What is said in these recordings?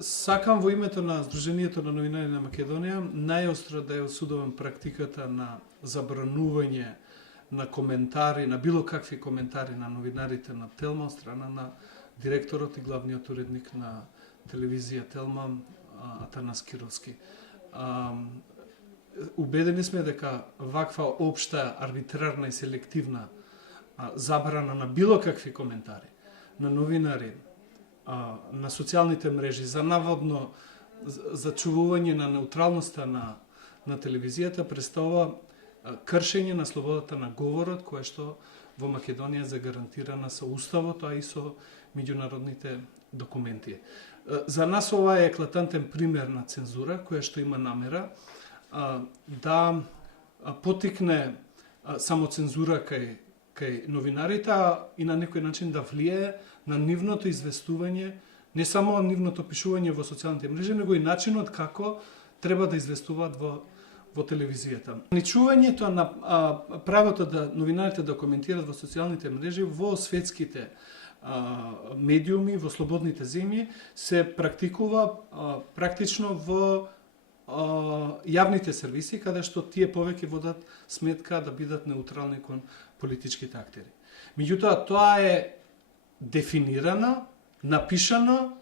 Сакам во името на Сдруженијето на новинари на Македонија најостро да ја осудувам практиката на забранување на коментари, на било какви коментари на новинарите на Телма од страна на директорот и главниот уредник на телевизија Телма Атанас Кировски. Убедени сме дека ваква општа, арбитрарна и селективна забрана на било какви коментари на новинари на социјалните мрежи за наводно зачувување на неутралноста на телевизијата представува кршење на слободата на говорот, кое што во Македонија е загарантирана со уставот, а и со меѓународните документи. За нас ова е еклатантен пример на цензура, која што има намера да потикне самоцензура кај новинарите и на некој начин да влие на нивното известување, не само нивното пишување во социјалните мрежи, него и начинот како треба да известуваат во телевизијата. Ограничувањето на правото да новинарите да коментираат во социјалните мрежи во светските медиуми, во слободните земји, се практикува практично во јавните сервиси, каде што тие повеќе водат сметка да бидат неутрални кон политичките актери. Меѓутоа, тоа е дефинирано, напишано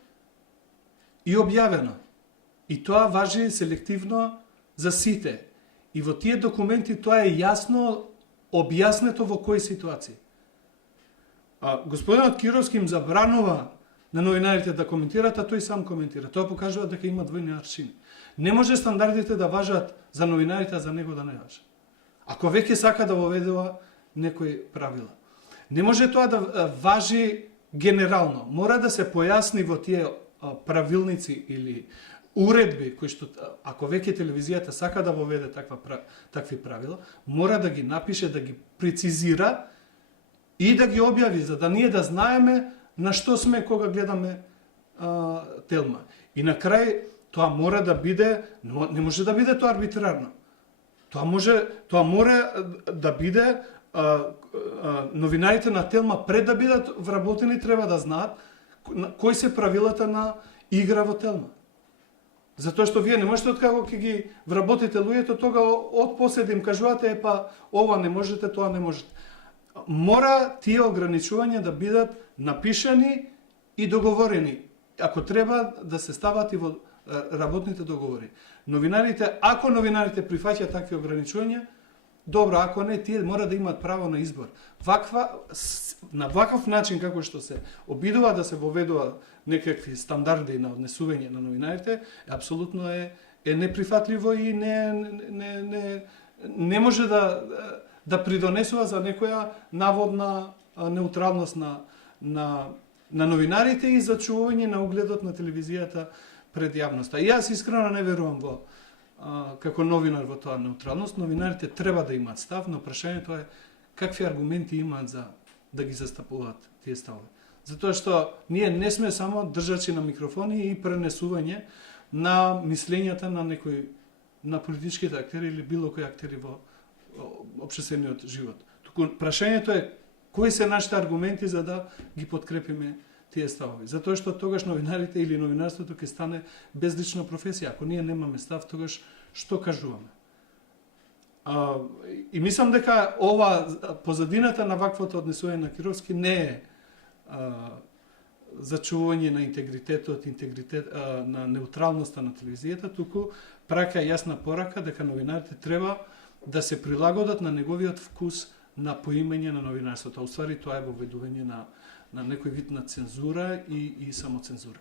и објавено. И тоа важи селективно за сите. И во тие документи тоа е јасно објаснето во кои ситуации. Господинот Кировски им забранува на новинарите да коментираат, а тој сам коментира. Тоа покажува дека има двојни аршини. Не може стандардите да важат за новинарите, а за него да не важат. Ако веќе сака да воведува некои правила. Не може тоа да важи генерално. Мора да се појасни во тие правилници или уредби кои што, ако веќе телевизијата сака да воведе такви правила, мора да ги напише, да ги прецизира и да ги објави, за да ние да знаеме на што сме кога гледаме Телма. И на крај тоа мора да биде, не може да биде тоа арбитрарно. Тоа мора да биде новинарите на Телма пред да бидат вработени треба да знаат кои се правилата на игра во Телма. Затоа што вие не можете откако ќе ги вработите луѓето, тога од поседи им кажувате ова не можете, тоа не можете. Мора тие ограничувања да бидат напишани и договорени. Ако треба да се стават и во работните договори. Ако новинарите прифаќаат такви ограничувања, добро, ако не, тие мора да имат право на избор. На ваков начин како што се обидува да се воведува некакви стандарди на однесување на новинарите, апсолутно е неприфатливо и не може да придонесува за некоја наводна неутралност на новинарите и зачувување на угледот на телевизијата пред јавноста. И јас искрено не верувам како новинар во тоа неутралност. Новинарите треба да имаат став, но прашањето е какви аргументи имаат за да ги застапуваат тие ставови. Затоа што ние не сме само држачи на микрофони и пренесување на мислењата на политичките актери или било кои актери во општествениот живот. Туку прашањето е кои се нашите аргументи за да ги подкрепиме тие ставови. Затоа што тогаш новинарите или новинарството ќе стане безлична професија. Ако ние немаме став, тогаш што кажуваме? И мислам дека позадината на ваквото однесување на Кировски не е зачувување на интегритетот, на неутралноста на телевизијата, туку праќа јасна порака дека новинарите треба да се прилагодат на неговиот вкус на поимање на новинарството. Уствари тоа е воведување на некој вид на цензура и самоцензура.